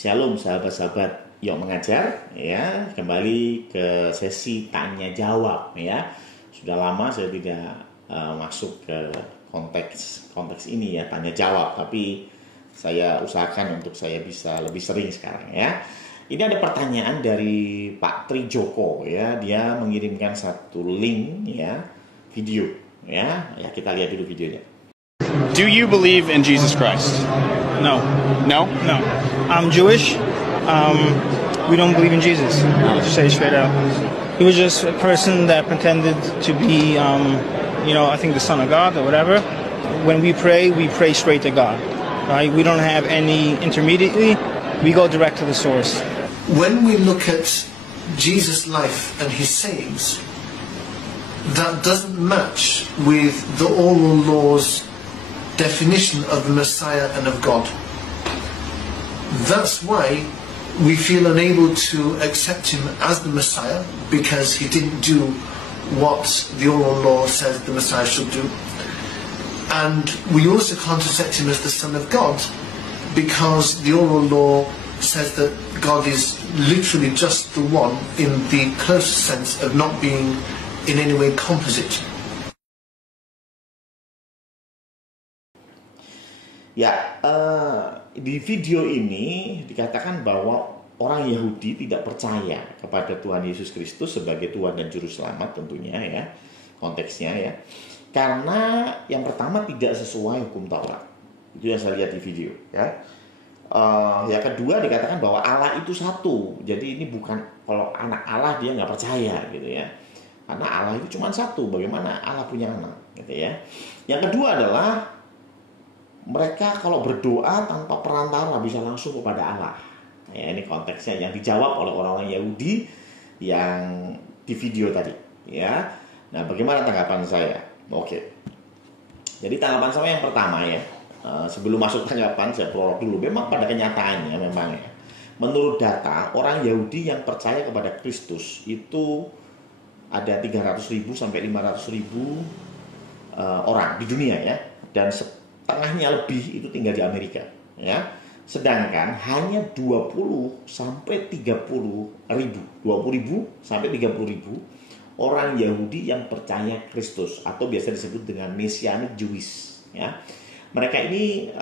Shalom sahabat-sahabat Yok Mengajar, ya. Kembali ke sesi tanya jawab, ya. Sudah lama saya tidak masuk ke konteks ini, ya, tanya jawab, tapi saya usahakan untuk saya bisa lebih sering sekarang, ya. Ini ada pertanyaan dari Pak Trijoko, ya. Dia mengirimkan satu link, ya, video, ya. Ya, kita lihat dulu videonya. Do you believe in Jesus Christ? No. No? No. I'm Jewish. We don't believe in Jesus. To say it straight out. He was just a person that pretended to be, I think the Son of God or whatever. When we pray straight to God. Right? We don't have any intermediately. We go direct to the source. When we look at Jesus' life and his sayings, that doesn't match with the oral law's definition of the Messiah and of God. That's why we feel unable to accept him as the Messiah, because he didn't do what the oral law says the Messiah should do. And we also can't accept him as the Son of God, because the oral law says that God is literally just the one in the closest sense of not being in any way composite. Ya, di video ini dikatakan bahwa orang Yahudi tidak percaya kepada Tuhan Yesus Kristus sebagai Tuhan dan Juru Selamat, tentunya, ya, konteksnya, ya, karena yang pertama tidak sesuai hukum Taurat. Itu yang saya lihat di video, ya. Yang kedua dikatakan bahwa Allah itu satu, jadi ini bukan, kalau anak Allah dia nggak percaya, gitu, ya, karena Allah itu cuma satu. Bagaimana Allah punya anak, gitu, ya. Yang kedua adalah mereka kalau berdoa tanpa perantara bisa langsung kepada Allah. Ya, ini konteksnya yang dijawab oleh orang-orang Yahudi yang di video tadi, ya. Nah, bagaimana tanggapan saya? Oke. Jadi tanggapan saya yang pertama, ya. Sebelum masuk tanggapan, saya prolog dulu. Memang pada kenyataannya memang, ya, menurut data orang Yahudi yang percaya kepada Kristus itu ada 300.000 sampai 500.000 orang di dunia, ya. Dan setengahnya lebih itu tinggal di Amerika, ya. Sedangkan hanya 20 sampai 30.000, 20.000 sampai 30.000 orang Yahudi yang percaya Kristus, atau biasa disebut dengan Messianic Jewish, ya. Mereka ini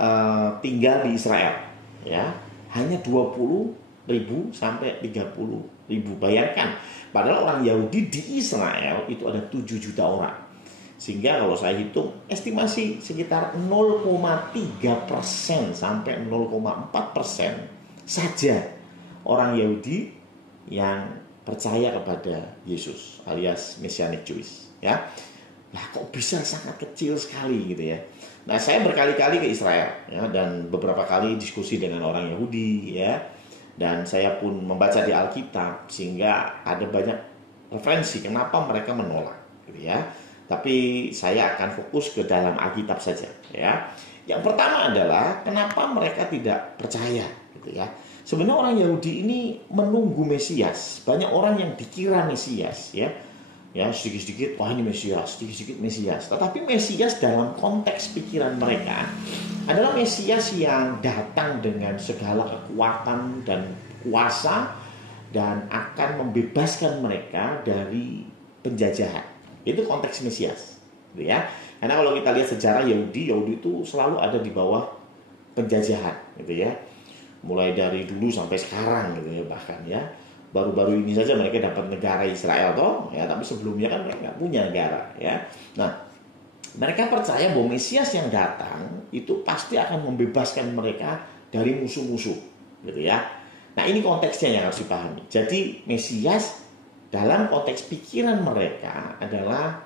tinggal di Israel, ya. Hanya 20.000 sampai 30.000. Bayangkan, padahal orang Yahudi di Israel itu ada 7 juta orang. Sehingga kalau saya hitung, estimasi sekitar 0,3% sampai 0,4% saja orang Yahudi yang percaya kepada Yesus alias Messianic Jewish, ya. Nah, kok bisa sangat kecil sekali, gitu, ya. Nah, saya berkali-kali ke Israel, ya, dan beberapa kali diskusi dengan orang Yahudi, ya. Dan saya pun membaca di Alkitab, sehingga ada banyak referensi kenapa mereka menolak, gitu, ya. Tapi saya akan fokus ke dalam Alkitab saja, ya. Yang pertama adalah kenapa mereka tidak percaya, gitu, ya. Sebenarnya orang Yahudi ini menunggu Mesias. Banyak orang yang dikira Mesias, ya. Ya, sedikit-sedikit, wah ini Mesias, sedikit-sedikit Mesias. Tetapi Mesias dalam konteks pikiran mereka adalah Mesias yang datang dengan segala kekuatan dan kuasa dan akan membebaskan mereka dari penjajahan. Itu konteks Mesias, gitu, ya. Karena kalau kita lihat sejarah Yahudi itu selalu ada di bawah penjajahan, gitu, ya. Mulai dari dulu sampai sekarang, gitu, ya, bahkan, ya. Baru-baru ini saja mereka dapat negara Israel, toh, ya. Tapi sebelumnya kan mereka nggak punya negara, ya. Nah, mereka percaya bahwa Mesias yang datang itu pasti akan membebaskan mereka dari musuh-musuh, gitu, ya. Nah, ini konteksnya yang harus dipahami. Jadi Mesias dalam konteks pikiran mereka adalah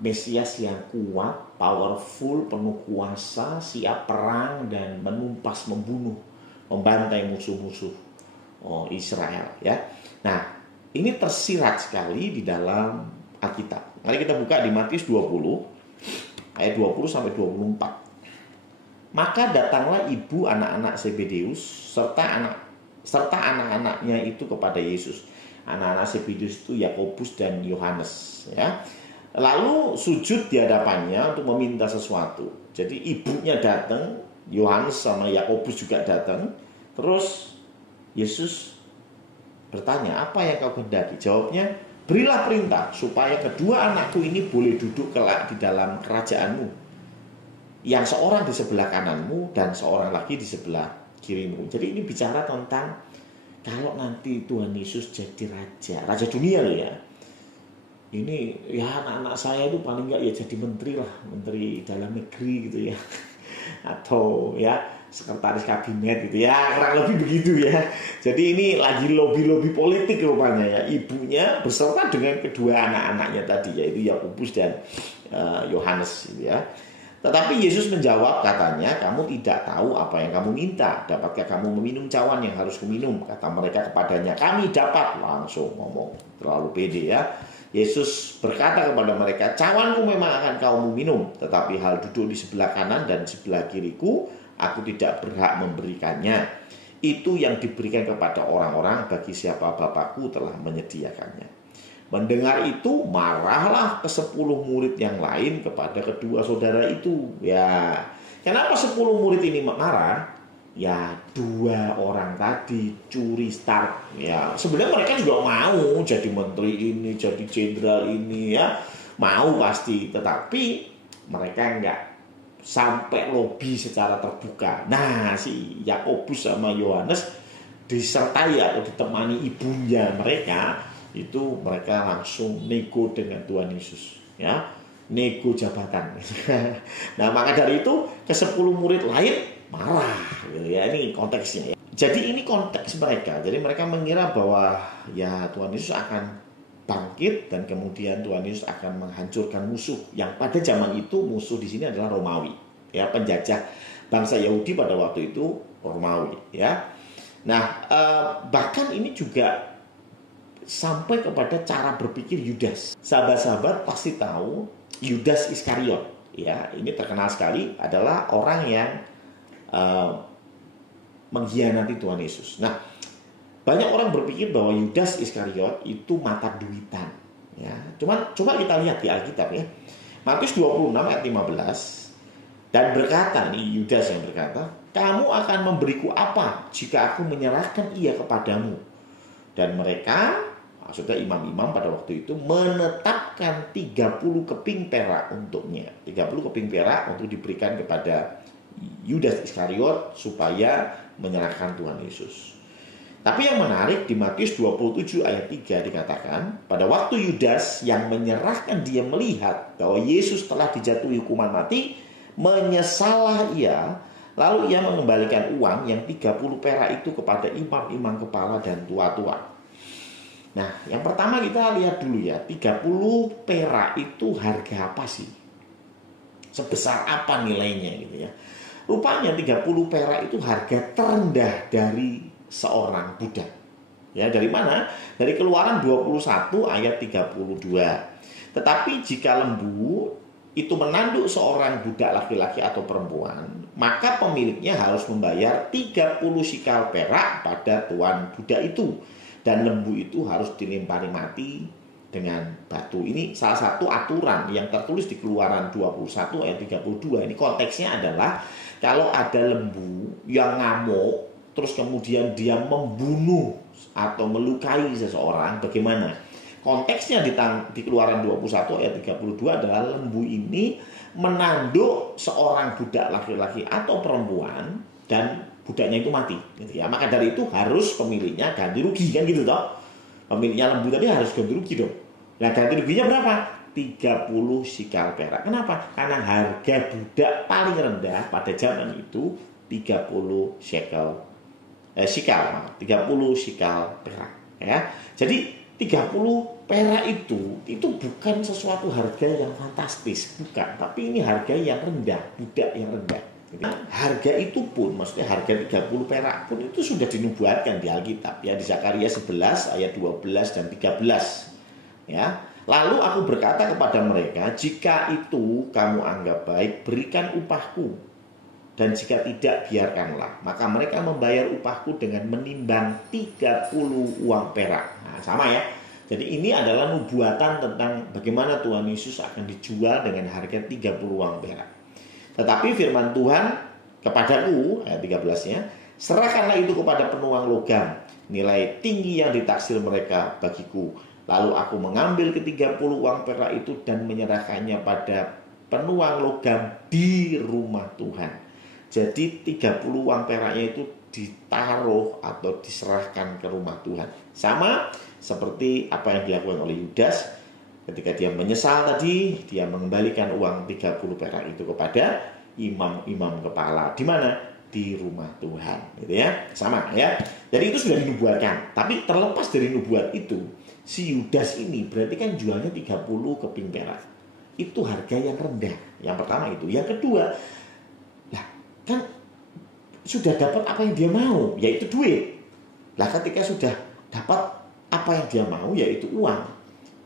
Mesias yang kuat, powerful, penuh kuasa, siap perang dan menumpas, membunuh, membantai musuh-musuh Israel, ya. Nah, ini tersirat sekali di dalam Alkitab. Mari kita buka di Matius 20 ayat 20 sampai 24. Maka datanglah ibu anak-anak Zebedeus serta anak-anaknya itu kepada Yesus. Anak-anak Zebedeus itu Yakobus dan Yohanes, ya. Lalu sujud di hadapannya untuk meminta sesuatu. Jadi ibunya datang, Yohanes sama Yakobus juga datang, Terus Yesus bertanya, apa yang kau kehendaki? Jawabnya, berilah perintah supaya kedua anakku ini boleh duduk kelak di dalam kerajaanmu, yang seorang di sebelah kananmu dan seorang lagi di sebelah kirimu. Jadi ini bicara tentang kalau nanti Tuhan Yesus jadi raja dunia loh ya. Ini ya anak-anak saya itu paling enggak ya jadi menteri lah, menteri dalam negeri gitu ya. Atau ya sekretaris kabinet gitu ya, kurang lebih begitu ya. Jadi ini lagi lobby-lobby politik rupanya ya. Ibunya beserta dengan kedua anak-anaknya tadi, yaitu Yakobus dan Yohanes gitu ya. Tetapi Yesus menjawab, katanya, kamu tidak tahu apa yang kamu minta. Dapatkah kamu meminum cawan yang harus kuminum? Kata mereka kepadanya, kami dapat. Langsung ngomong, terlalu pede ya. Yesus berkata kepada mereka, cawanku memang akan kamu minum, tetapi hal duduk di sebelah kanan dan sebelah kiriku, aku tidak berhak memberikannya. Itu yang diberikan kepada orang-orang bagi siapa Bapakku telah menyediakannya. Mendengar itu, marahlah ke-10 murid yang lain kepada kedua saudara itu. Ya, kenapa 10 murid ini marah? Ya, 2 orang tadi curi start. Ya, sebenarnya mereka juga mau jadi menteri ini, jadi jenderal ini ya. Mau pasti, tetapi mereka enggak sampai lobby secara terbuka. Nah, si Yakobus sama Yohanes disertai atau ditemani ibunya mereka, itu mereka langsung nego dengan Tuhan Yesus ya, nego jabatan. Nah, maka dari itu ke-10 murid lain marah gitu ya. Ini konteksnya ya. Jadi ini konteks mereka. Jadi mereka mengira bahwa ya Tuhan Yesus akan bangkit dan kemudian Tuhan Yesus akan menghancurkan musuh yang pada zaman itu musuh di sini adalah Romawi ya, penjajah bangsa Yahudi pada waktu itu Romawi ya. Nah, bahkan ini juga sampai kepada cara berpikir Yudas. Sahabat-sahabat pasti tahu Yudas Iskariot ya, ini terkenal sekali, adalah orang yang mengkhianati Tuhan Yesus. Nah, banyak orang berpikir bahwa Yudas Iskariot itu mata duitan ya. Coba kita lihat di Alkitab ya. Matius 26 ayat 15, dan berkata, nih Yudas yang berkata, kamu akan memberiku apa jika aku menyerahkan ia kepadamu? Dan mereka, maksudnya imam-imam pada waktu itu, menetapkan 30 keping perak untuknya. 30 keping perak untuk diberikan kepada Yudas Iskariot supaya menyerahkan Tuhan Yesus. Tapi yang menarik di Matius 27 ayat 3 dikatakan, pada waktu Yudas yang menyerahkan dia melihat bahwa Yesus telah dijatuhi hukuman mati, menyesallah ia, lalu ia mengembalikan uang yang 30 perak itu kepada imam-imam kepala dan tua-tua. Nah, yang pertama kita lihat dulu ya, 30 perak itu harga apa sih? Sebesar apa nilainya gitu ya. Rupanya 30 perak itu harga terendah dari seorang budak. Ya, dari mana? Dari Keluaran 21 ayat 32. Tetapi jika lembu itu menanduk seorang budak laki-laki atau perempuan, maka pemiliknya harus membayar 30 sikal perak pada tuan budak itu. Dan lembu itu harus dilempari mati dengan batu. Ini salah satu aturan yang tertulis di Keluaran 21 ayat 32. Ini konteksnya adalah kalau ada lembu yang ngamuk, terus kemudian dia membunuh atau melukai seseorang, bagaimana? Konteksnya di Keluaran 21 ayat 32 adalah lembu ini menanduk seorang budak laki-laki atau perempuan dan budaknya itu mati gitu ya. Maka dari itu harus pemiliknya ganti rugi kan gitu toh. Pemiliknya lembu tadi harus ganti rugi dong. Nah, ganti ruginya berapa? 30 sikal perak. Kenapa? Karena harga budak paling rendah pada zaman itu 30 sikal perak ya. Jadi 30 perak itu bukan sesuatu harga yang fantastis, bukan, tapi ini harga yang rendah, budak yang rendah. Nah, harga itu pun, maksudnya harga 30 perak pun itu sudah dinubuatkan di Alkitab ya, di Zakaria 11 ayat 12 dan 13 ya. Lalu aku berkata kepada mereka, jika itu kamu anggap baik, berikan upahku, dan jika tidak, biarkanlah. Maka mereka membayar upahku dengan menimbang 30 uang perak. Nah, sama ya. Jadi ini adalah nubuatan tentang bagaimana Tuhan Yesus akan dijual dengan harga 30 uang perak. Tetapi firman Tuhan kepadaku, ayat 13-nya, Serahkanlah itu kepada penuang logam, nilai tinggi yang ditaksir mereka bagiku. Lalu aku mengambil ke-30 uang perak itu dan menyerahkannya pada penuang logam di rumah Tuhan. Jadi 30 uang peraknya itu ditaruh atau diserahkan ke rumah Tuhan. Sama seperti apa yang dilakukan oleh Yudas ketika dia menyesal tadi, dia mengembalikan uang 30 perak itu kepada imam-imam kepala. Di mana? Di rumah Tuhan, gitu ya. Sama ya. Jadi itu sudah dinubuatkan. Tapi terlepas dari nubuat itu, si Yudas ini berarti kan jualnya 30 keping perak. Itu harga yang rendah. Yang pertama itu. Yang kedua, lah kan sudah dapat apa yang dia mau, yaitu duit. Lah ketika sudah dapat apa yang dia mau, yaitu uang,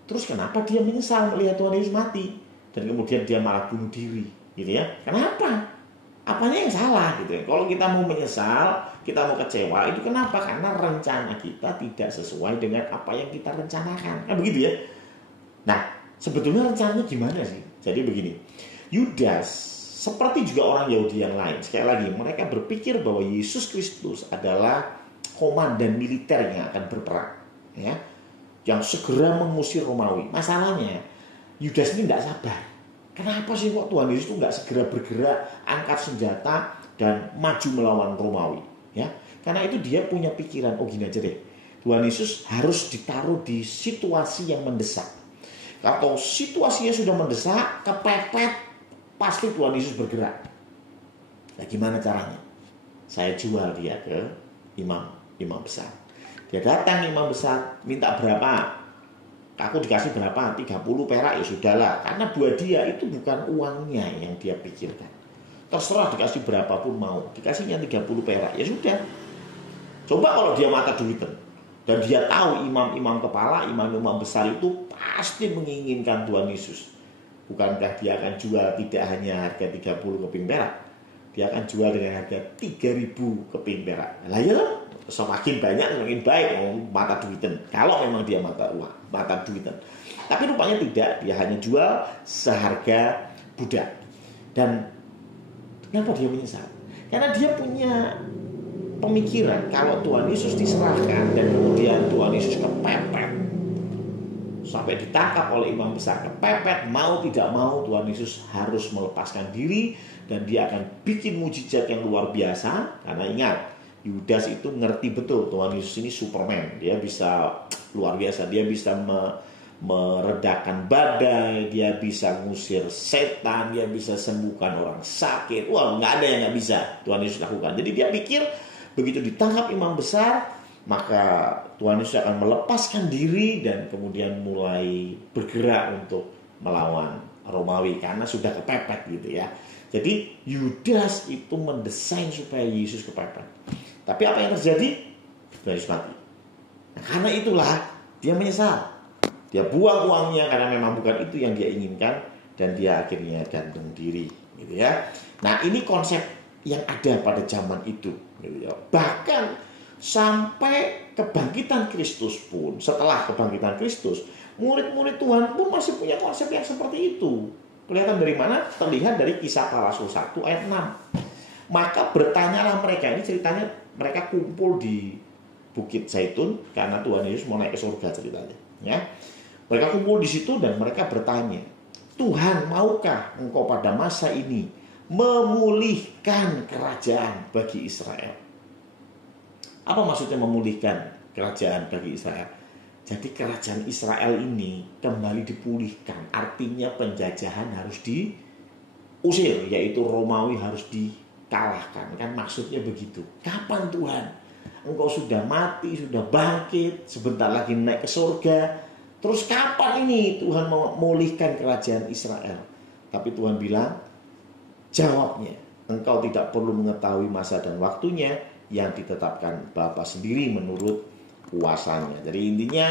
terus kenapa dia menyesal melihat Tuhan Yesus mati dan kemudian dia malah bunuh diri, gitu ya? Kenapa? Apanya yang salah gitu ya? Kalau kita mau menyesal, kita mau kecewa, itu kenapa? Karena rencana kita tidak sesuai dengan apa yang kita rencanakan. Kan begitu ya? Nah, sebetulnya rencananya gimana sih? Jadi begini, Yudas seperti juga orang Yahudi yang lain, sekali lagi mereka berpikir bahwa Yesus Kristus adalah komandan militer yang akan berperang, ya, yang segera mengusir Romawi. Masalahnya Yudas ini tidak sabar. Kenapa sih kok Tuhan Yesus itu nggak segera bergerak, angkat senjata dan maju melawan Romawi? Ya, karena itu dia punya pikiran, oh gini aja deh, Tuhan Yesus harus ditaruh di situasi yang mendesak. Kalau situasinya sudah mendesak, kepepet, pasti Tuhan Yesus bergerak. Nah, gimana caranya? Saya jual dia ke imam besar. Dia datang imam besar, minta berapa? Aku dikasih berapa? 30 perak, ya sudahlah. Karena buat dia itu bukan uangnya yang dia pikirkan. Terserah dikasih berapapun mau. Dikasihnya 30 perak, ya sudah. Coba kalau dia mata duitan. Dan dia tahu imam-imam kepala, imam-imam besar itu pasti menginginkan Tuhan Yesus. Bukankah dia akan jual tidak hanya harga 30 keping perak? Dia akan jual dengan harga 3.000 keping perak. Lah ya, semakin banyak semakin baik, mata duitan. Kalau memang dia mata duitan. Tapi rupanya tidak, dia hanya jual seharga budak. Dan kenapa dia menyesal? Karena dia punya pemikiran kalau Tuhan Yesus diserahkan dan kemudian Tuhan Yesus kepepet sampai ditangkap oleh imam besar, kepepet, mau tidak mau Tuhan Yesus harus melepaskan diri dan dia akan bikin mujizat yang luar biasa. Karena ingat, Yudas itu ngerti betul Tuhan Yesus ini Superman. Dia bisa luar biasa, dia bisa meredakan badai, dia bisa ngusir setan, dia bisa sembuhkan orang sakit. Wah, nggak ada yang nggak bisa Tuhan Yesus lakukan. Jadi dia pikir begitu ditangkap imam besar, maka Tuhan Yesus akan melepaskan diri dan kemudian mulai bergerak untuk melawan Romawi karena sudah kepepet gitu ya. Jadi Yudas itu mendesain supaya Yesus kepepet. Tapi apa yang terjadi? Tuhan Yesus mati. Nah, karena itulah dia menyesal. Dia buang uangnya karena memang bukan itu yang dia inginkan dan dia akhirnya gantung diri gitu ya. Nah, ini konsep yang ada pada zaman itu gitu ya. Bahkan sampai kebangkitan Kristus pun, setelah kebangkitan Kristus, murid-murid Tuhan pun masih punya konsep yang seperti itu. Kelihatan dari mana? Terlihat dari Kisah Para Rasul 1 ayat 6. Maka bertanyalah mereka, ini ceritanya mereka kumpul di Bukit Zaitun karena Tuhan Yesus mau naik ke surga ceritanya. Ya, mereka kumpul di situ dan mereka bertanya, Tuhan, maukah Engkau pada masa ini memulihkan kerajaan bagi Israel? Apa maksudnya memulihkan kerajaan bagi Israel? Jadi kerajaan Israel ini kembali dipulihkan. Artinya penjajahan harus diusir, yaitu Romawi harus dikalahkan. Kan maksudnya begitu. Kapan Tuhan? Engkau sudah mati, sudah bangkit, sebentar lagi naik ke surga. Terus kapan ini Tuhan memulihkan kerajaan Israel? Tapi Tuhan bilang, jawabnya, engkau tidak perlu mengetahui masa dan waktunya yang ditetapkan Bapa sendiri menurut kuasanya. Jadi intinya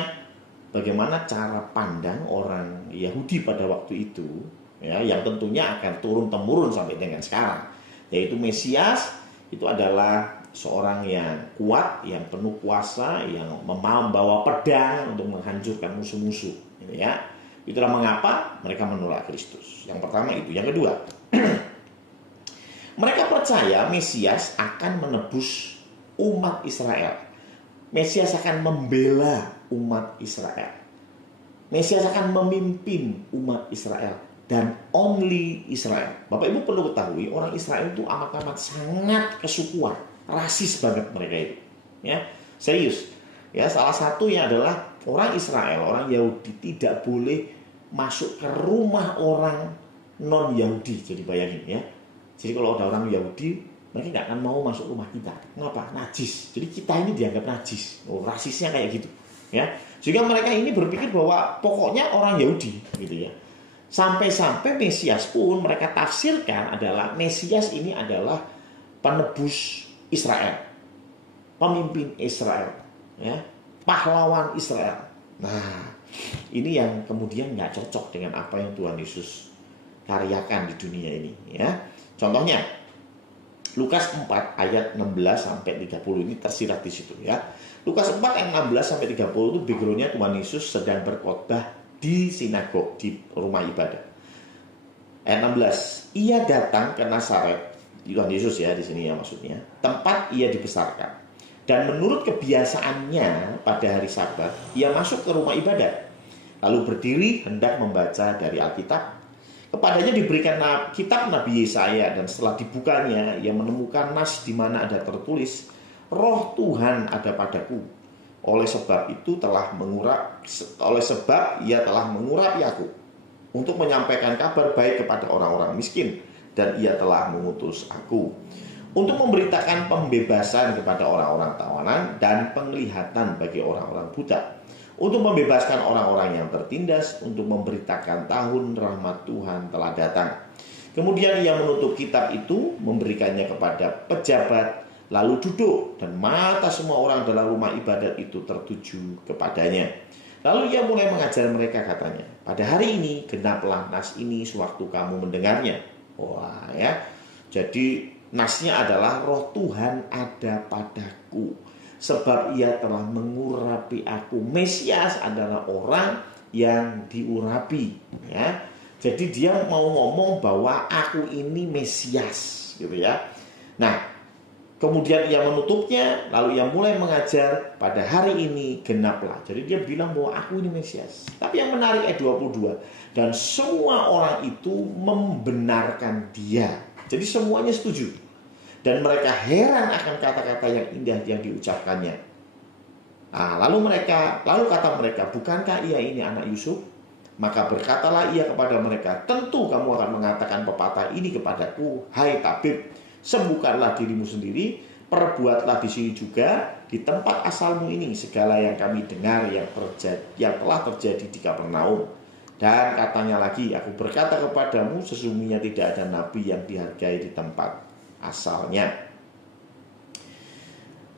bagaimana cara pandang orang Yahudi pada waktu itu, ya, yang tentunya akan turun-temurun sampai dengan sekarang, yaitu Mesias itu adalah seorang yang kuat, yang penuh kuasa, yang membawa pedang untuk menghancurkan musuh-musuh. Ya, itulah mengapa mereka menolak Kristus. Yang pertama itu. Yang kedua, mereka percaya Mesias akan menebus umat Israel. Mesias akan membela umat Israel. Mesias akan memimpin umat Israel. Dan only Israel. Bapak Ibu perlu ketahui, orang Israel itu amat-amat sangat kesukuan. Rasis banget mereka itu. Ya, serius. Ya, salah satunya adalah orang Israel, orang Yahudi tidak boleh masuk ke rumah orang non-Yahudi. Jadi bayangin ya. Jadi kalau ada orang Yahudi, mereka nggak akan mau masuk rumah kita. Kenapa? Najis. Jadi kita ini dianggap najis. Oh, rasisnya kayak gitu. Ya. Sehingga mereka ini berpikir bahwa pokoknya orang Yahudi, gitu ya. Sampai-sampai Mesias pun mereka tafsirkan adalah Mesias ini adalah penebus Israel, pemimpin Israel, ya, pahlawan Israel. Nah, ini yang kemudian nggak cocok dengan apa yang Tuhan Yesus karyakan di dunia ini. Ya, contohnya Lukas 4 ayat 16 sampai 30 ini tersirat di situ. Ya, Lukas 4 ayat 16 sampai 30 itu backgroundnya Tuhan Yesus sedang berkhotbah di sinagog, di rumah ibadah. Ayat 16, ia datang ke Nazaret, Tuhan Yesus ya di sini ya maksudnya, tempat ia dibesarkan. Dan menurut kebiasaannya pada hari Sabat, ia masuk ke rumah ibadah, lalu berdiri hendak membaca dari Alkitab. Kepadanya diberikan kitab Nabi Yesaya, dan setelah dibukanya, ia menemukan nas di mana ada tertulis, Roh Tuhan ada padaku. Oleh sebab ia telah mengurapi aku untuk menyampaikan kabar baik kepada orang-orang miskin, dan ia telah mengutus aku untuk memberitakan pembebasan kepada orang-orang tawanan dan penglihatan bagi orang-orang buta, untuk membebaskan orang-orang yang tertindas, untuk memberitakan tahun rahmat Tuhan telah datang. Kemudian ia menutup kitab itu, memberikannya kepada pejabat, lalu duduk, dan mata semua orang dalam rumah ibadat itu tertuju kepadanya. Lalu ia mulai mengajar mereka, katanya, pada hari ini genaplah nas ini sewaktu kamu mendengarnya. Wah ya, jadi nasnya adalah Roh Tuhan ada padaku, sebab ia telah mengurapi aku. Mesias adalah orang yang diurapi. Ya, jadi dia mau ngomong bahwa aku ini Mesias, gitu ya. Nah, kemudian ia menutupnya, lalu ia mulai mengajar, pada hari ini genaplah. Jadi dia bilang bahwa aku ini Mesias. Tapi yang menarik ayat 22, dan semua orang itu membenarkan dia. Jadi semuanya setuju. Dan mereka heran akan kata-kata yang indah yang diucapkannya. Nah, lalu kata mereka, bukankah ia ini anak Yusuf? Maka berkatalah ia kepada mereka, tentu kamu akan mengatakan pepatah ini kepadaku, hai tabib, sembuhkanlah dirimu sendiri, perbuatlah di sini juga, di tempat asalmu ini, segala yang kami dengar yang telah terjadi di Kapernaum. Dan katanya lagi, aku berkata kepadamu, sesungguhnya tidak ada nabi yang dihargai di tempat asalnya.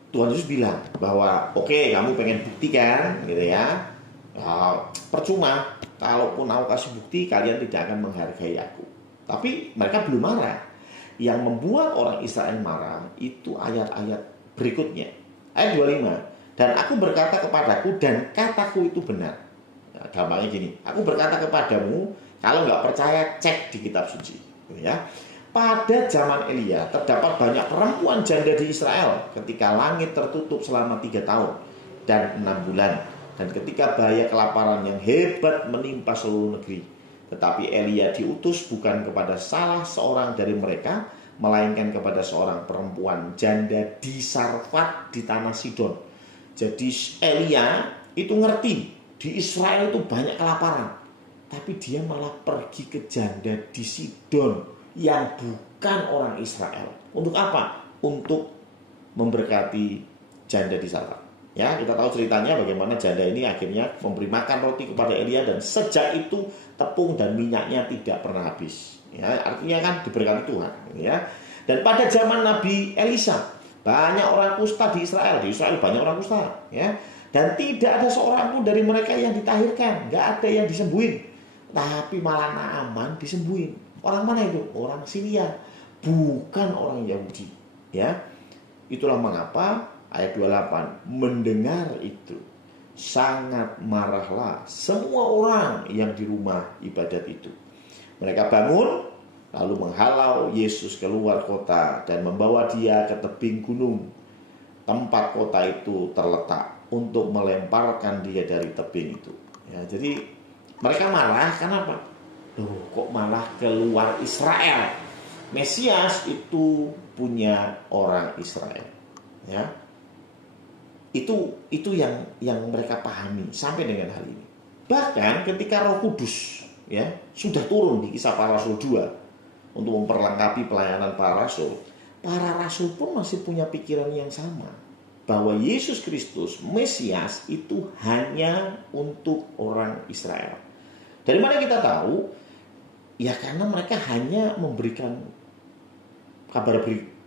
Tuhan Yesus bilang bahwa oke, kamu pengen buktikan, gitu ya, percuma, kalaupun aku kasih bukti, kalian tidak akan menghargai aku. Tapi mereka belum marah. Yang membuat orang Israel marah itu ayat-ayat berikutnya. Ayat 25, dan aku berkata kepadaku, dan kataku itu benar. Nah, gampangnya gini, aku berkata kepadamu, kalau nggak percaya cek di kitab suci, ya. Pada zaman Elia terdapat banyak perempuan janda di Israel ketika langit tertutup selama 3 tahun dan 6 bulan, dan ketika bahaya kelaparan yang hebat menimpa seluruh negeri. Tetapi Elia diutus bukan kepada salah seorang dari mereka, melainkan kepada seorang perempuan janda di Sarfat di tanah Sidon. Jadi Elia itu ngerti di Israel itu banyak kelaparan, tapi dia malah pergi ke janda di Sidon yang bukan orang Israel. Untuk apa? Untuk memberkati janda di Sarfat. Ya, kita tahu ceritanya bagaimana janda ini akhirnya memberi makan roti kepada Elia, dan sejak itu tepung dan minyaknya tidak pernah habis. Ya, artinya kan diberkati Tuhan. Ya. Dan pada zaman Nabi Elisa banyak orang kusta di Israel. Di Israel banyak orang kusta. Ya. Dan tidak ada seorang pun dari mereka yang ditahirkan, nggak ada yang disembuhin. Tapi malah Naaman disembuhin. Orang mana itu? Orang Syria, bukan orang Yahudi. Ya, itulah mengapa ayat 28, mendengar itu sangat marahlah semua orang yang di rumah ibadat itu. Mereka bangun lalu menghalau Yesus keluar kota dan membawa dia ke tebing gunung. tempat kota itu terletak untuk melemparkan dia dari tebing itu. Ya, jadi mereka marah kenapa? Loh, kok malah keluar Israel? Mesias itu punya orang Israel. Ya, itu yang mereka pahami sampai dengan hari ini. Bahkan ketika Roh Kudus ya sudah turun di Kisah Para Rasul 2 untuk memperlengkapi pelayanan para rasul pun masih punya pikiran yang sama, bahwa Yesus Kristus Mesias itu hanya untuk orang Israel. Dari mana kita tahu? Ya karena mereka hanya memberikan kabar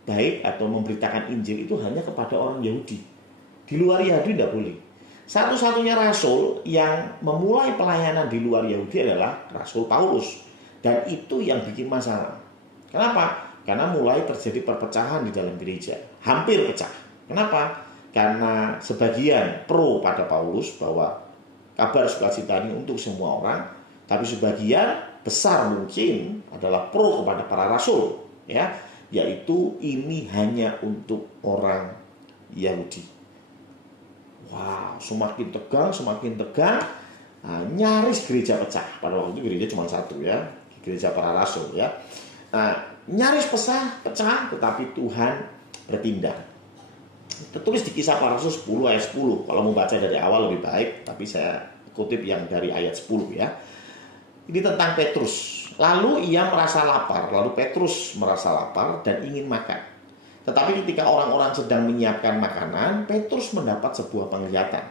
baik atau memberitakan Injil itu hanya kepada orang Yahudi. Di luar Yahudi tidak boleh. Satu-satunya rasul yang memulai pelayanan di luar Yahudi adalah Rasul Paulus. Dan itu yang bikin masalah. Kenapa? Karena mulai terjadi perpecahan di dalam gereja. Hampir pecah. Kenapa? Karena sebagian pro pada Paulus bahwa kabar sukacita ini untuk semua orang. Tapi sebagian besar mungkin adalah pro kepada para rasul. Ya, yaitu ini hanya untuk orang Yahudi. Wow, semakin tegang, nyaris gereja pecah. Pada waktu itu gereja cuma satu ya, gereja para rasul ya. Nyaris pecah, tetapi Tuhan bertindak. Tertulis di Kisah Para Rasul 10 ayat 10. Kalau mau baca dari awal lebih baik, tapi saya kutip yang dari ayat 10 ya. Ini tentang Petrus. Lalu Petrus merasa lapar dan ingin makan. Tetapi ketika orang-orang sedang menyiapkan makanan, Petrus mendapat sebuah penglihatan.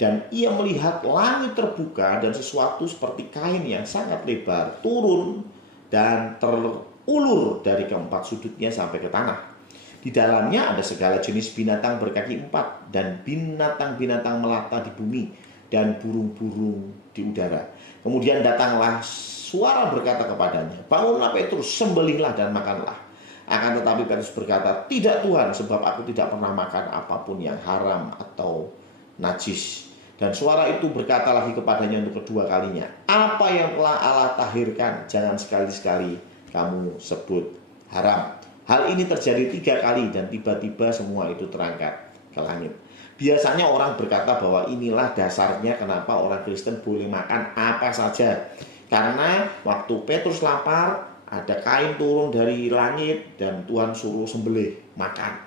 Dan ia melihat langit terbuka dan sesuatu seperti kain yang sangat lebar turun dan terulur dari keempat sudutnya sampai ke tanah. Di dalamnya ada segala jenis binatang berkaki 4 dan binatang-binatang melata di bumi dan burung-burung di udara. Kemudian datanglah suara berkata kepadanya, "Bangunlah Petrus, sembelihlah dan makanlah." Akan tetapi Petrus berkata, "Tidak Tuhan, sebab aku tidak pernah makan apapun yang haram atau najis." Dan suara itu berkata lagi kepadanya untuk kedua kalinya, "Apa yang telah Allah tahirkan, jangan sekali-sekali kamu sebut haram." Hal ini terjadi 3 kali dan tiba-tiba semua itu terangkat ke langit. Biasanya orang berkata bahwa inilah dasarnya kenapa orang Kristen boleh makan apa saja. Karena waktu Petrus lapar, ada kain turun dari langit dan Tuhan suruh sembelih, makan.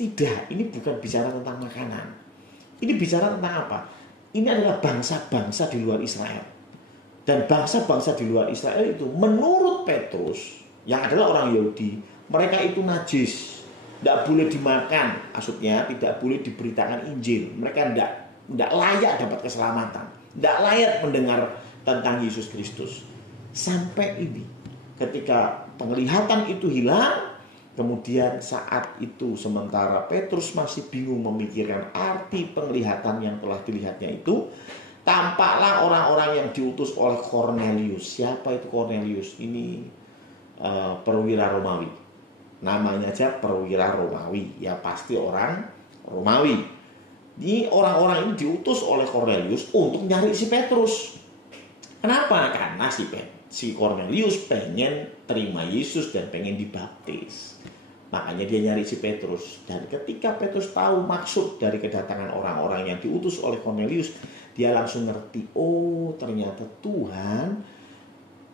Tidak, ini bukan bicara tentang makanan. Ini bicara tentang apa? Ini adalah bangsa-bangsa di luar Israel. Dan bangsa-bangsa di luar Israel itu menurut Petrus, yang adalah orang Yahudi, mereka itu najis. Tidak boleh dimakan, maksudnya tidak boleh diberitakan Injil. Mereka tidak layak dapat keselamatan. Tidak layak mendengar tentang Yesus Kristus. Sampai ini, ketika penglihatan itu hilang, kemudian saat itu sementara Petrus masih bingung memikirkan arti penglihatan yang telah dilihatnya itu, tampaklah orang-orang yang diutus oleh Kornelius. Siapa itu Kornelius? Ini perwira Romawi. Namanya aja perwira Romawi, ya pasti orang Romawi. Ini orang-orang ini diutus oleh Kornelius untuk nyari si Petrus. Kenapa? Karena si Kornelius pengen terima Yesus dan pengen dibaptis. Makanya dia nyari si Petrus. Dan ketika Petrus tahu maksud dari kedatangan orang-orang yang diutus oleh Kornelius, dia langsung ngerti, oh ternyata Tuhan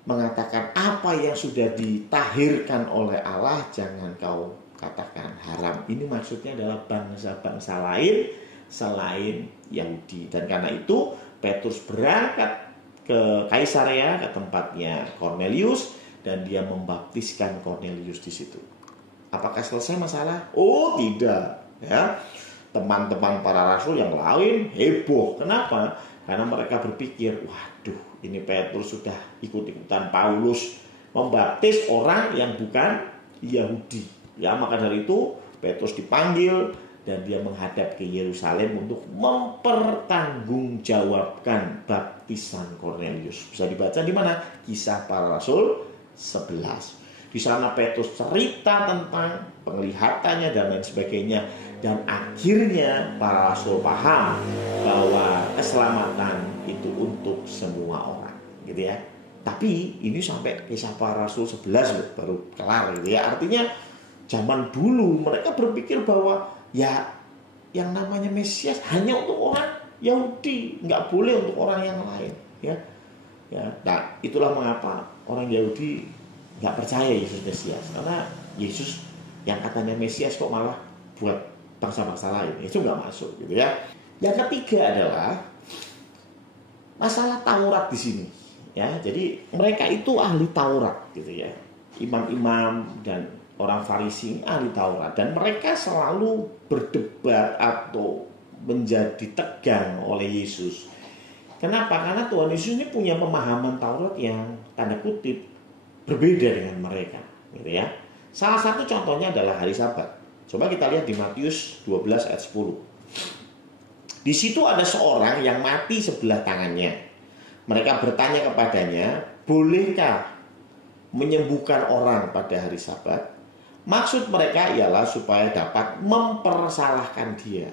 mengatakan apa yang sudah ditahirkan oleh Allah jangan kau katakan haram. Ini maksudnya adalah bangsa-bangsa lain selain Yahudi. Dan karena itu Petrus berangkat ke Kaisarea, ke tempatnya Kornelius, dan dia membaptiskan Kornelius di situ. Apakah selesai masalah? Oh tidak, ya. Teman-teman para rasul yang lain heboh. Kenapa? Karena mereka berpikir, waduh, ini Petrus sudah ikut-ikutan Paulus membaptis orang yang bukan Yahudi. Ya, maka dari itu Petrus dipanggil dan dia menghadap ke Yerusalem untuk mempertanggungjawabkan baptisan Kornelius. Bisa dibaca di mana? Kisah Para Rasul 11. Di sana Petrus cerita tentang penglihatannya dan lain sebagainya, dan akhirnya para rasul paham bahwa keselamatan itu untuk semua orang, gitu ya. Tapi ini sampai Kisah Para Rasul 11 baru kelar, gitu ya. Artinya zaman dulu mereka berpikir bahwa ya yang namanya Mesias hanya untuk orang Yahudi, nggak boleh untuk orang yang lain, ya. Nah, itulah mengapa orang Yahudi nggak percaya Yesus Mesias, karena Yesus yang katanya Mesias kok malah buat bangsa-bangsa lain, itu nggak masuk, gitu ya. Yang ketiga adalah masalah Taurat di sini, ya. Jadi mereka itu ahli Taurat, gitu ya. Imam-imam dan orang Farisi ahli Taurat, dan mereka selalu berdebat atau menjadi tegang oleh Yesus. Kenapa? Karena Tuhan Yesus ini punya pemahaman Taurat yang tanda kutip berbeda dengan mereka, gitu ya. Salah satu contohnya adalah hari Sabat. Coba kita lihat di Matius 12 ayat 10. Di situ ada seorang yang mati sebelah tangannya. Mereka bertanya kepadanya, bolehkah menyembuhkan orang pada hari Sabat? Maksud mereka ialah supaya dapat mempersalahkan dia.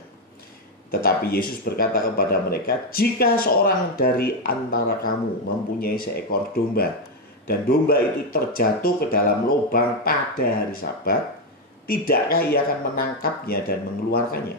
Tetapi Yesus berkata kepada mereka, jika seorang dari antara kamu mempunyai seekor domba, dan domba itu terjatuh ke dalam lubang pada hari Sabat, tidakkah ia akan menangkapnya dan mengeluarkannya?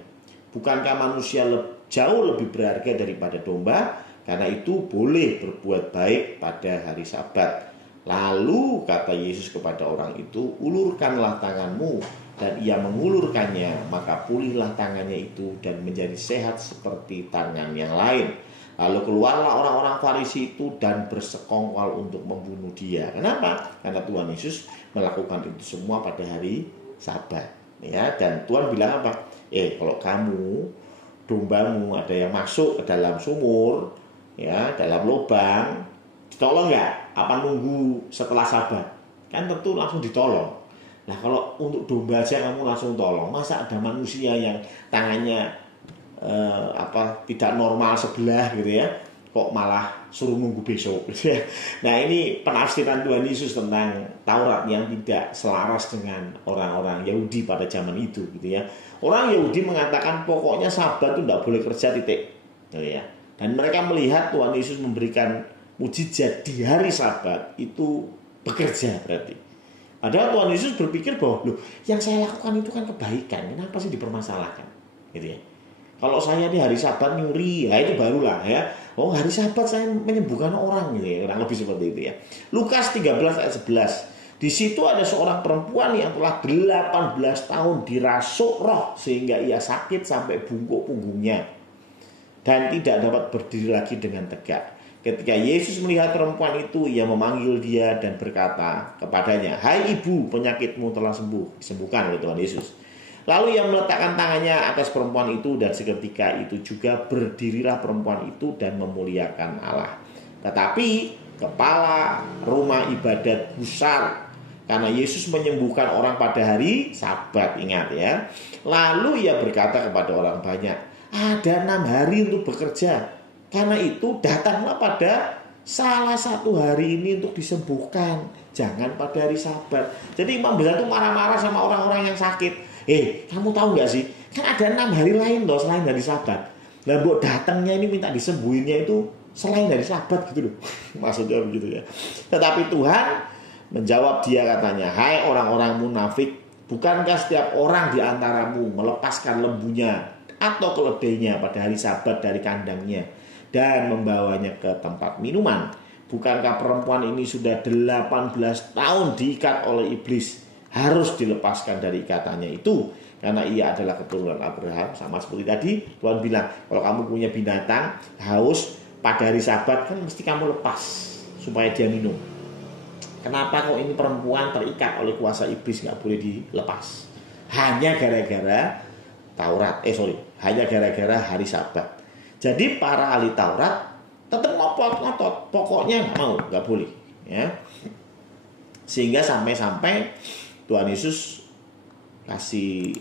Bukankah manusia jauh lebih berharga daripada domba? Karena itu boleh berbuat baik pada hari Sabat. Lalu kata Yesus kepada orang itu, ulurkanlah tanganmu. Dan ia mengulurkannya, maka pulihlah tangannya itu dan menjadi sehat seperti tangan yang lain. Lalu keluarlah orang-orang Farisi itu dan bersekongkol untuk membunuh dia. Kenapa? Karena Tuhan Yesus melakukan itu semua pada hari Sabat. Ya, dan Tuhan bilang apa? Kalau kamu, dombamu ada yang masuk ke dalam sumur, ya, dalam lubang, ditolong nggak? Apa nunggu setelah Sabat? Kan tentu langsung ditolong. Nah, kalau untuk domba aja kamu langsung tolong, masa ada manusia yang tangannya tidak normal sebelah, gitu ya, kok malah suruh nunggu besok, gitu ya. Nah, ini penafsiran Tuhan Yesus tentang Taurat yang tidak selaras dengan orang-orang Yahudi pada zaman itu, gitu ya. Orang Yahudi mengatakan pokoknya Sabat itu tidak boleh kerja, titik, gitu ya. Dan mereka melihat Tuhan Yesus memberikan mujizat di hari Sabat itu bekerja berarti. Padahal Tuhan Yesus berpikir bahwa loh, yang saya lakukan itu kan kebaikan, kenapa sih dipermasalahkan, gitu ya. Kalau saya di hari Sabat nyuri, ya itu barulah ya. Oh, hari Sabat saya menyembuhkan orang, gitu ya. Kurang lebih seperti itu ya. Lukas 13 ayat 11. Di situ ada seorang perempuan yang telah 18 tahun dirasuk roh sehingga ia sakit sampai bungkuk punggungnya dan tidak dapat berdiri lagi dengan tegak. Ketika Yesus melihat perempuan itu, ia memanggil dia dan berkata kepadanya, hai ibu, penyakitmu telah sembuh, disembuhkan oleh Tuhan Yesus. Lalu ia meletakkan tangannya atas perempuan itu dan seketika itu juga berdirilah perempuan itu dan memuliakan Allah. Tetapi kepala rumah ibadat gusar karena Yesus menyembuhkan orang pada hari Sabat, ingat ya. Lalu ia berkata kepada orang banyak, ada 6 hari untuk bekerja. Karena itu datanglah pada salah satu hari ini untuk disembuhkan, jangan pada hari Sabat. Jadi Imam Besar itu marah-marah sama orang-orang yang sakit. Kamu tahu nggak sih? Kan ada 6 hari lain loh selain dari Sabat. Lah buat datangnya ini minta disembuhinnya itu selain dari Sabat gitu loh. Maksudnya begitu ya. Tetapi Tuhan menjawab dia katanya, hai orang-orang munafik, bukankah setiap orang di antaramu melepaskan lembunya atau keledainya pada hari Sabat dari kandangnya dan membawanya ke tempat minuman? Bukankah perempuan ini sudah 18 tahun diikat oleh iblis, harus dilepaskan dari ikatannya itu karena ia adalah keturunan Abraham? Sama seperti tadi Tuhan bilang, kalau kamu punya binatang haus pada hari Sabat kan mesti kamu lepas supaya dia minum. Kenapa kok ini perempuan terikat oleh kuasa iblis gak boleh dilepas? Hanya gara-gara Taurat, hanya gara-gara hari Sabat. Jadi para ahli Taurat tetap ngotot, pokoknya nggak mau, nggak boleh, ya. Sehingga sampai Tuhan Yesus kasih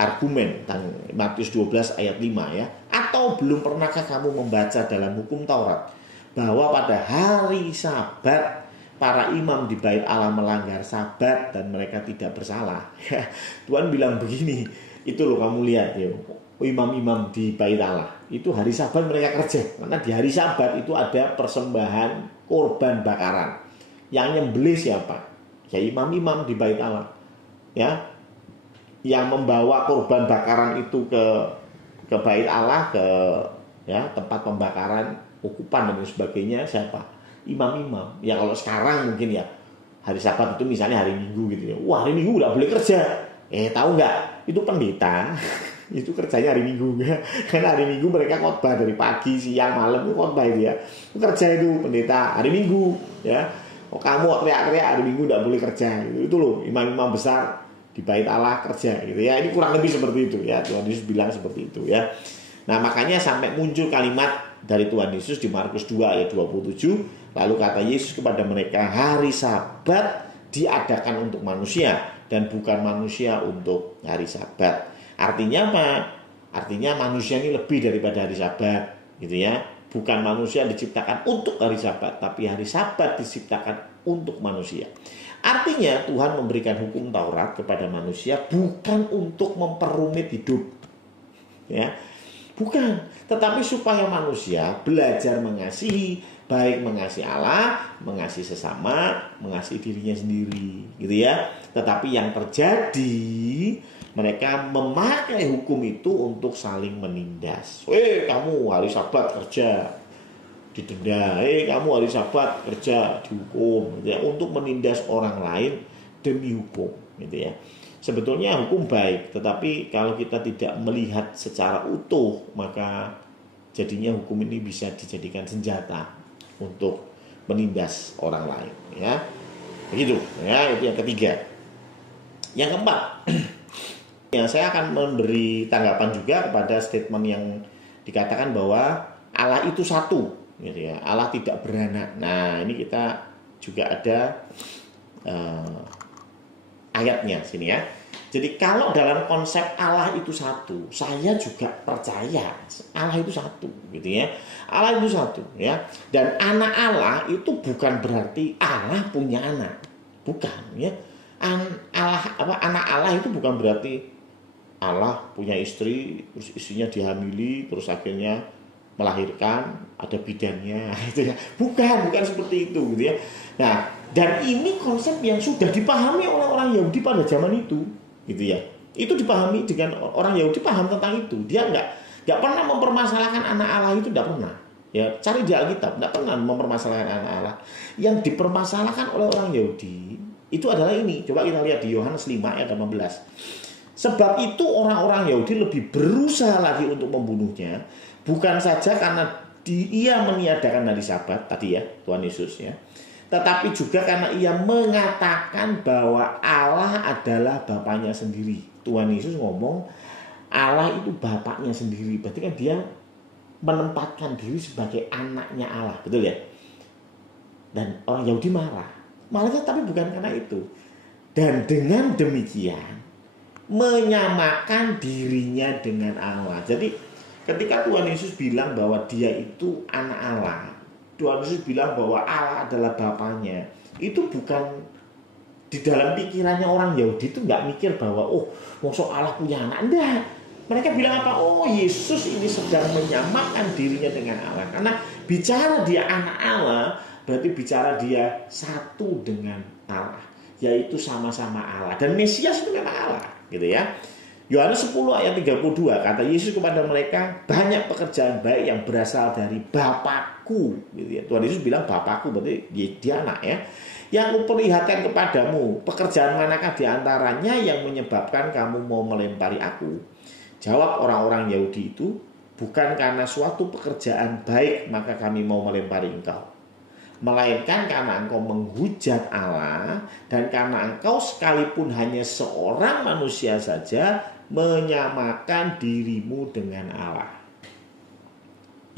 argumen tentang Matius 12 ayat 5 ya. Atau belum pernahkah kamu membaca dalam hukum Taurat bahwa pada hari Sabat para imam di bait Allah melanggar Sabat dan mereka tidak bersalah? Tuhan bilang begini, itu loh kamu lihat ya. Imam-imam di bait Allah itu hari Sabat mereka kerja, karena di hari Sabat itu ada persembahan korban bakaran. Yang nyembelih siapa? Ya imam-imam di bait Allah, ya. yang membawa korban bakaran itu ke bait Allah, ke tempat pembakaran ukupan dan sebagainya siapa? Imam-imam. Ya kalau sekarang mungkin ya hari Sabat itu misalnya hari Minggu gitu ya. Wah, hari Minggu nggak boleh kerja. Tahu nggak? Itu pendeta. Itu kerjanya hari Minggu. Karena hari Minggu mereka khotbah dari pagi, siang, malam itu khotbah itu ya. Itu kerja itu pendeta hari Minggu ya. Oh, kamu teriak-teriak hari Minggu nggak boleh kerja. Itu loh imam-imam besar di bait Allah kerja gitu ya. Ini kurang lebih seperti itu ya. Tuhan Yesus bilang seperti itu ya. Nah, makanya sampai muncul kalimat dari Tuhan Yesus di Markus 2 ayat 27, lalu kata Yesus kepada mereka, hari Sabat diadakan untuk manusia dan bukan manusia untuk hari Sabat. Artinya apa? Artinya manusia ini lebih daripada hari Sabat gitu ya. Bukan manusia diciptakan untuk hari Sabat, tapi hari Sabat diciptakan untuk manusia. Artinya Tuhan memberikan hukum Taurat kepada manusia bukan untuk memperumit hidup. Ya. Bukan, tetapi supaya manusia belajar mengasihi, baik mengasihi Allah, mengasihi sesama, mengasihi dirinya sendiri, gitu ya. Tetapi yang terjadi, mereka memakai hukum itu untuk saling menindas. Kamu hari Sabat kerja, didenda. Kamu hari Sabat kerja, dihukum, gitu ya. Untuk menindas orang lain demi hukum, gitu ya. Sebetulnya hukum baik, tetapi kalau kita tidak melihat secara utuh, maka jadinya hukum ini bisa dijadikan senjata untuk menindas orang lain, ya. Begitu, ya, itu yang ketiga. Yang keempat, ya, saya akan memberi tanggapan juga kepada statement yang dikatakan bahwa Allah itu satu, gitu ya. Allah tidak beranak. Nah, ini kita juga ada ayatnya sini ya. Jadi kalau dalam konsep Allah itu satu, saya juga percaya Allah itu satu, gitu ya. Allah itu satu, ya. Dan anak Allah itu bukan berarti Allah punya anak, bukan, ya. Anak Allah itu bukan berarti Allah punya istri, terus istrinya dihamili, terus akhirnya melahirkan, ada bidannya, gitu ya. Bukan seperti itu, gitu ya. Nah, dan ini konsep yang sudah dipahami oleh orang Yahudi pada zaman itu, gitu ya. Itu dipahami dengan orang Yahudi, paham tentang itu. Dia nggak pernah mempermasalahkan anak Allah itu, tidak pernah. Ya, cari di Alkitab, tidak pernah mempermasalahkan anak Allah. Yang dipermasalahkan oleh orang Yahudi itu adalah ini. Coba kita lihat di Yohanes 5 ayat 18. Sebab itu orang-orang Yahudi lebih berusaha lagi untuk membunuhnya, bukan saja karena ia meniadakan hari Sabat tadi ya, Tuhan Yesus ya, tetapi juga karena ia mengatakan bahwa Allah adalah Bapaknya sendiri. Tuhan Yesus ngomong Allah itu Bapaknya sendiri, berarti kan dia menempatkan diri sebagai anaknya Allah, betul ya? Dan orang Yahudi marah tapi bukan karena itu. Dan dengan demikian menyamakan dirinya dengan Allah. Jadi ketika Tuhan Yesus bilang bahwa dia itu anak Allah, Tuhan Yesus bilang bahwa Allah adalah Bapaknya, itu bukan di dalam pikirannya orang Yahudi itu nggak mikir bahwa maksud Allah punya anak. Enggak. Mereka bilang apa? Yesus ini sedang menyamakan dirinya dengan Allah. Karena bicara dia anak Allah, berarti bicara dia satu dengan Allah, yaitu sama-sama Allah. Dan Mesias itu memang Allah, gitu ya. Yohanes 10 ayat 32, kata Yesus kepada mereka, banyak pekerjaan baik yang berasal dari Bapakku, gitu ya. Tuhan Yesus bilang Bapakku, berarti dia anak ya. Yang kuperlihatkan kepadamu, pekerjaan manakah di antaranya yang menyebabkan kamu mau melempari aku? Jawab orang-orang Yahudi itu, bukan karena suatu pekerjaan baik maka kami mau melempari engkau, melainkan karena engkau menghujat Allah dan karena engkau sekalipun hanya seorang manusia saja menyamakan dirimu dengan Allah.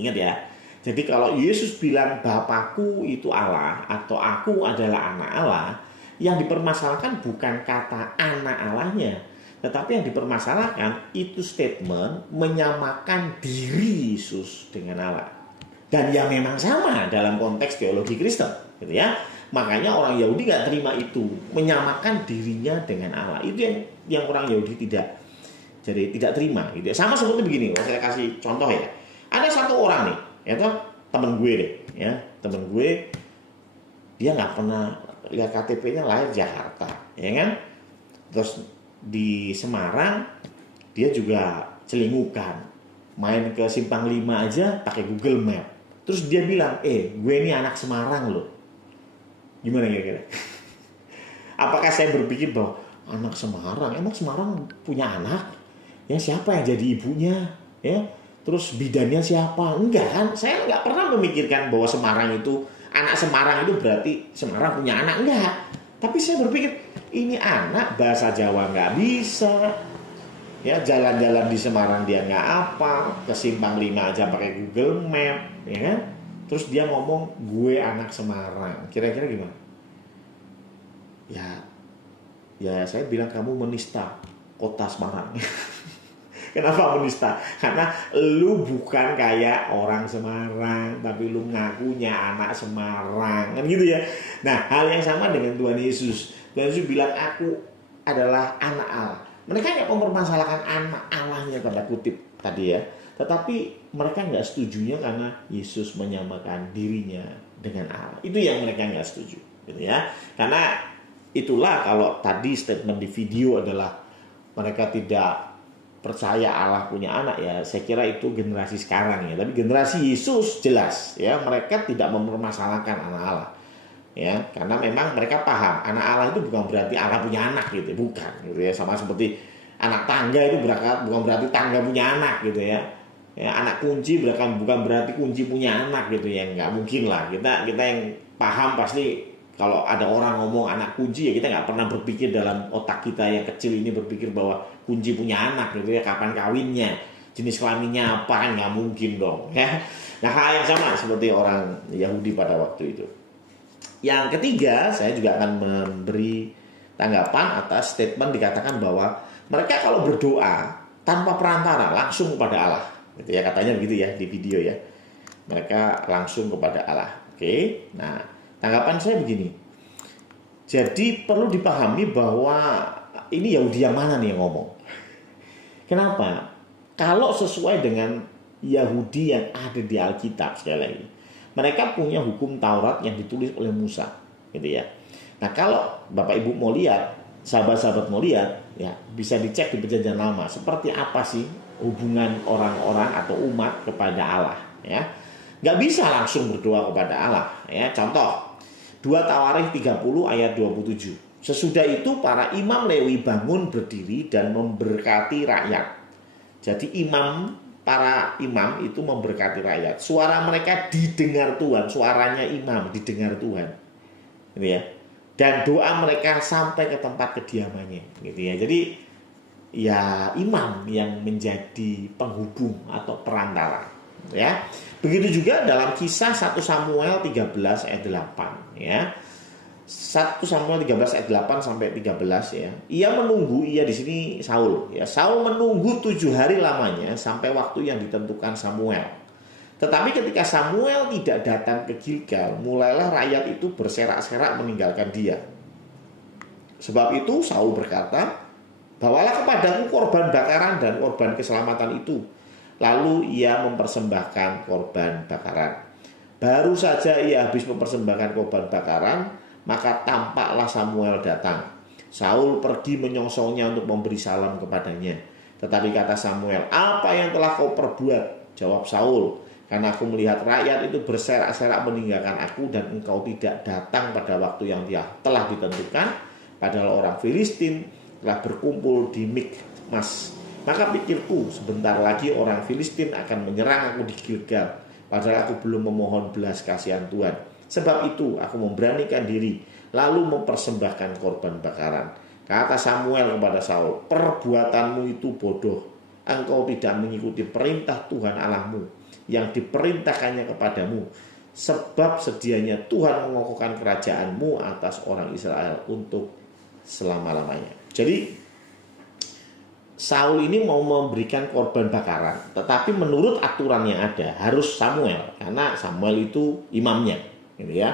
Ingat ya. Jadi kalau Yesus bilang Bapakku itu Allah atau aku adalah anak Allah, yang dipermasalahkan bukan kata anak Allahnya, tetapi yang dipermasalahkan itu statement menyamakan diri Yesus dengan Allah. Dan yang memang sama dalam konteks teologi Kristen, gitu ya. Makanya orang Yahudi nggak terima itu, menyamakan dirinya dengan Allah. Itu yang orang Yahudi tidak terima, gitu ya. Sama seperti begini, saya kasih contoh ya. Ada satu orang nih, itu temen gue deh, ya, temen gue, dia nggak pernah lihat KTP-nya lahir Jakarta, ya kan? Terus di Semarang dia juga celingukan, main ke Simpang 5 aja pakai Google Map. Terus dia bilang, gue ini anak Semarang loh. Gimana kira-kira? Apakah saya berpikir bahwa anak Semarang, emang Semarang punya anak? Ya siapa yang jadi ibunya? Ya, terus bidannya siapa? Enggak kan? Saya nggak pernah memikirkan bahwa Semarang itu, anak Semarang itu berarti Semarang punya anak. Enggak. Tapi saya berpikir, ini anak bahasa Jawa nggak bisa. Ya, jalan-jalan di Semarang dia nggak apa, ke Simpang 5 aja pakai Google Map, ya kan? Terus dia ngomong, gue anak Semarang. Kira-kira gimana? Ya saya bilang kamu menista kota Semarang. Kenapa menista? Karena lu bukan kayak orang Semarang, tapi lu ngakunya anak Semarang, kan gitu ya. Nah, hal yang sama dengan Tuhan Yesus. Tuhan Yesus bilang, aku adalah anak Allah. Mereka nggak mempermasalahkan anak Allahnya tanda kutip tadi ya, tetapi mereka nggak setujunya karena Yesus menyamakan dirinya dengan Allah. Itu yang mereka nggak setuju, gitu ya. Karena itulah kalau tadi statement di video adalah mereka tidak percaya Allah punya anak, ya saya kira itu generasi sekarang ya. Tapi generasi Yesus jelas ya, mereka tidak mempermasalahkan anak Allah. Ya, karena memang mereka paham anak Allah itu bukan berarti Allah punya anak gitu, bukan gitu ya. Sama seperti anak tangga itu bukan berarti tangga punya anak gitu ya. Ya, anak kunci bukan berarti kunci punya anak gitu ya, nggak mungkin lah. Kita yang paham pasti kalau ada orang ngomong anak kunci ya kita nggak pernah berpikir dalam otak kita yang kecil ini berpikir bahwa kunci punya anak gitu ya, kapan kawinnya, jenis kelaminnya apa, nggak mungkin dong ya. Nah, hal yang sama seperti orang Yahudi pada waktu itu. Yang ketiga, saya juga akan memberi tanggapan atas statement dikatakan bahwa mereka kalau berdoa tanpa perantara langsung kepada Allah, gitu ya, katanya begitu ya di video ya. Mereka langsung kepada Allah. Oke. Nah, tanggapan saya begini. Jadi perlu dipahami bahwa ini Yahudi yang mana nih yang ngomong? Kenapa? Kalau sesuai dengan Yahudi yang ada di Alkitab, sekali lagi, mereka punya hukum Taurat yang ditulis oleh Musa, gitu ya. Nah, kalau Bapak Ibu mau lihat, sahabat-sahabat mau lihat, ya bisa dicek di Perjanjian Lama seperti apa sih hubungan orang-orang atau umat kepada Allah, ya. Nggak bisa langsung berdoa kepada Allah, ya. Contoh, 2 Tawarikh 30 ayat 27. Sesudah itu para imam Lewi bangun berdiri dan memberkati rakyat. Jadi para imam itu memberkati rakyat. Suara mereka didengar Tuhan, suaranya imam didengar Tuhan, gitu ya. Dan doa mereka sampai ke tempat kediamannya, gitu ya. Jadi ya imam yang menjadi penghubung atau perantara, ya. Begitu juga dalam Kisah 1 Samuel 13 ayat 8, ya. 1 Samuel 13 ayat 8 sampai 13 ya. Ia di sini Saul ya. Saul menunggu 7 hari lamanya sampai waktu yang ditentukan Samuel. Tetapi ketika Samuel tidak datang ke Gilgal, mulailah rakyat itu berserak-serak meninggalkan dia. Sebab itu Saul berkata, "Bawalah kepadaku korban bakaran dan korban keselamatan itu." Lalu ia mempersembahkan korban bakaran. Baru saja ia habis mempersembahkan korban bakaran, maka tampaklah Samuel datang. Saul pergi menyongsongnya untuk memberi salam kepadanya. Tetapi kata Samuel, "Apa yang telah kau perbuat?" Jawab Saul, "Karena aku melihat rakyat itu berserak-serak meninggalkan aku dan engkau tidak datang pada waktu yang telah ditentukan. Padahal orang Filistin telah berkumpul di Mikmas. Maka pikirku, sebentar lagi orang Filistin akan menyerang aku di Gilgal. Padahal aku belum memohon belas kasihan Tuhan. Sebab itu aku memberanikan diri lalu mempersembahkan korban bakaran." Kata Samuel kepada Saul, "Perbuatanmu itu bodoh. Engkau tidak mengikuti perintah Tuhan Allahmu yang diperintahkannya kepadamu. Sebab sedianya Tuhan mengokohkan kerajaanmu atas orang Israel untuk selama-lamanya." Jadi Saul ini mau memberikan korban bakaran, tetapi menurut aturan yang ada harus Samuel, karena Samuel itu imamnya, gitu ya.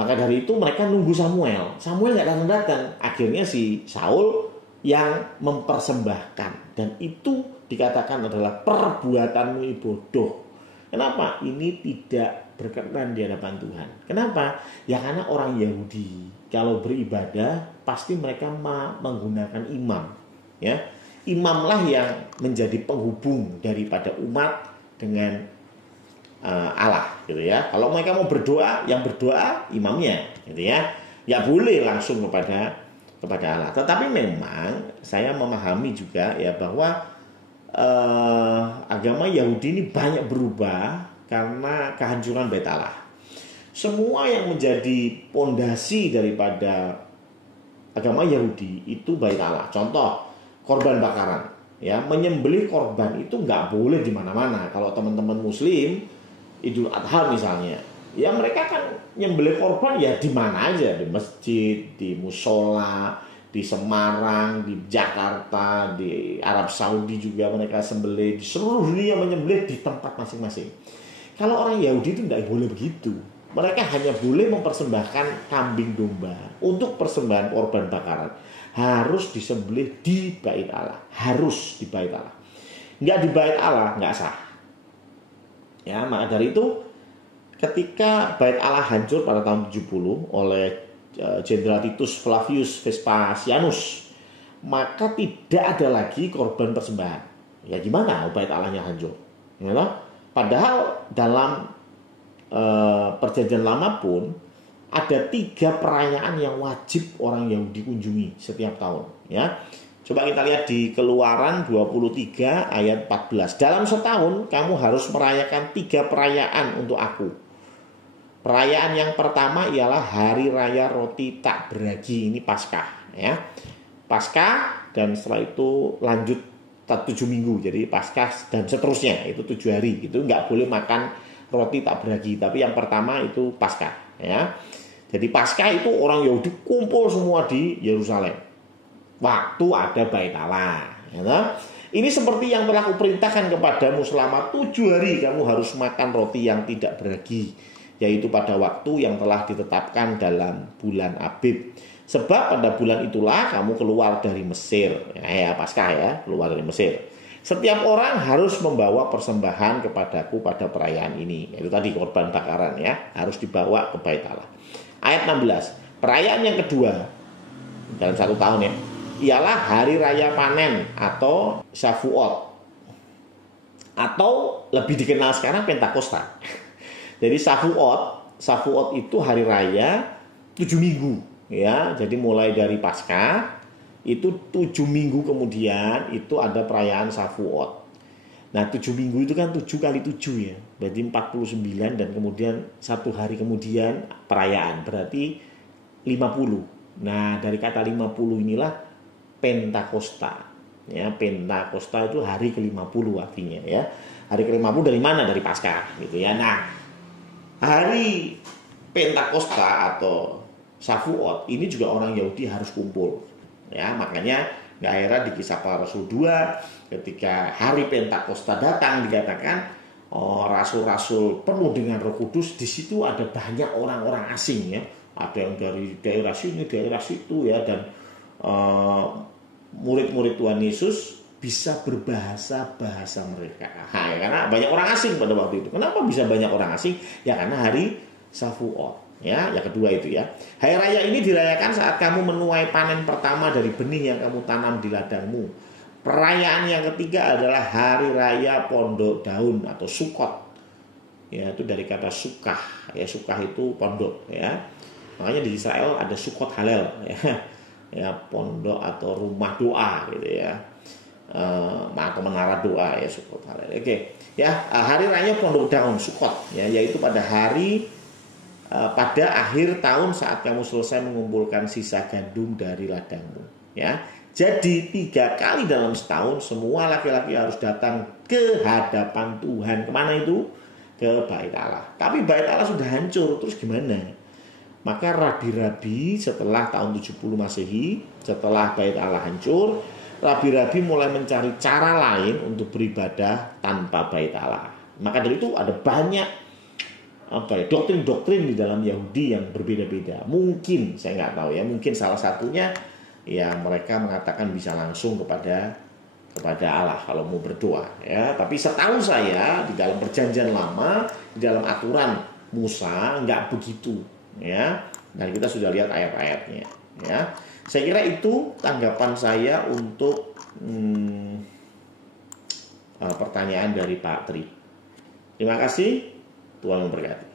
Maka dari itu mereka nunggu Samuel. Samuel nggak datang-datang. Akhirnya si Saul yang mempersembahkan, dan itu dikatakan adalah perbuatanmu bodoh. Kenapa? Ini tidak berkenan di hadapan Tuhan. Kenapa? Ya karena orang Yahudi kalau beribadah pasti mereka menggunakan imam. Ya, imamlah yang menjadi penghubung daripada umat dengan Allah, gitu ya. Kalau mereka mau berdoa, yang berdoa imamnya, gitu ya. Ya boleh langsung kepada Allah. Tetapi memang saya memahami juga ya bahwa agama Yahudi ini banyak berubah karena kehancuran Bait Allah. Semua yang menjadi pondasi daripada agama Yahudi itu Bait Allah. Contoh, korban bakaran, ya, menyembelih korban itu nggak boleh di mana-mana. Kalau teman-teman Muslim Idul Adha misalnya, ya mereka kan nyembelih korban ya di mana aja, di masjid, di musola, di Semarang, di Jakarta, di Arab Saudi juga mereka sembelih, di seluruh dunia menyembelih di tempat masing-masing. Kalau orang Yahudi itu tidak boleh begitu. Mereka hanya boleh mempersembahkan kambing domba untuk persembahan korban bakaran. Harus disembelih di Bait Allah. Harus di Bait Allah. Nggak di Bait Allah, nggak sah. Ya, maka dari itu ketika Bait Allah hancur pada tahun 70 oleh Jenderal Titus Flavius Vespasianus, maka tidak ada lagi korban persembahan. Ya gimana Bait Allahnya hancur? Ya, padahal dalam Perjanjian Lama pun ada 3 perayaan yang wajib orang Yahudi kunjungi setiap tahun. Ya, coba kita lihat di Keluaran 23 ayat 14. Dalam setahun kamu harus merayakan 3 perayaan untuk aku. Perayaan yang pertama ialah Hari Raya Roti Tak Beragi, ini Paskah, ya. Paskah dan setelah itu lanjut 7 minggu, jadi Paskah dan seterusnya itu 7 hari. Itu nggak boleh makan roti tak beragi, tapi yang pertama itu Paskah, ya. Jadi Paskah itu orang Yahudi kumpul semua di Yerusalem. Waktu ada Bait Allah, ya. Ini seperti yang telah kuperintahkan kepadamu selama 7 hari kamu harus makan roti yang tidak beragi, yaitu pada waktu yang telah ditetapkan dalam bulan Abib. Sebab pada bulan itulah kamu keluar dari Mesir. Ya, Paskah ya, keluar dari Mesir. Setiap orang harus membawa persembahan kepadaku pada perayaan ini. Itu tadi korban bakaran ya, harus dibawa ke Bait Allah. Ayat 16. Perayaan yang kedua dalam 1 tahun ya, ialah Hari Raya Panen atau Shavuot. Atau lebih dikenal sekarang Pentakosta. Jadi Shavuot itu hari raya 7 minggu. Ya, jadi mulai dari Paskah itu 7 minggu kemudian itu ada perayaan Shavuot. Nah 7 minggu itu kan 7 kali 7 ya, berarti 49 dan kemudian 1 hari kemudian perayaan, berarti 50. Nah dari kata 50 inilah Pentakosta. Ya, Pentakosta itu hari ke-50 artinya ya. Hari ke-50 dari mana? Dari Paskah gitu ya. Nah hari Pentakosta atau Shavuot ini juga orang Yahudi harus kumpul. Ya, makanya nggak heran di Kisah Para Rasul 2 ketika hari Pentakosta datang dikatakan rasul-rasul penuh dengan Roh Kudus. Di situ ada banyak orang-orang asing ya. Ada yang dari daerah sini, daerah situ ya, dan murid-murid Tuhan Yesus bisa berbahasa mereka. Nah, ya, karena banyak orang asing pada waktu itu. Kenapa bisa banyak orang asing? Ya karena hari Shavuot. Ya, yang kedua itu ya. Hari raya ini dirayakan saat kamu menuai panen pertama dari benih yang kamu tanam di ladangmu. Perayaan yang ketiga adalah hari raya pondok daun atau Sukot. Ya, itu dari kata sukah. Ya, sukah itu pondok ya. Makanya di Israel ada Sukot Halel ya. Ya, pondok atau rumah doa gitu ya. Atau menara doa ya, Sukot Halel. Oke. Ya, hari raya pondok daun Sukot ya, yaitu pada akhir tahun saat kamu selesai mengumpulkan sisa gandum dari ladangmu ya. Jadi 3 kali dalam setahun semua laki-laki harus datang ke hadapan Tuhan. Kemana itu? Ke Bait Allah. Tapi Bait Allah sudah hancur, terus gimana? Maka rabi-rabi setelah tahun 70 Masehi, setelah Bait Allah hancur, rabi-rabi mulai mencari cara lain untuk beribadah tanpa Bait Allah. Maka dari itu ada banyak doktrin-doktrin di dalam Yahudi yang berbeda-beda. Mungkin saya nggak tahu ya, mungkin salah satunya ya mereka mengatakan bisa langsung kepada Allah kalau mau berdoa ya. Tapi setahu saya di dalam Perjanjian Lama, di dalam aturan Musa nggak begitu, ya. Dan kita sudah lihat ayat-ayatnya, ya. Saya kira itu tanggapan saya untuk pertanyaan dari Pak Tri. Terima kasih, Tuhan memberkati.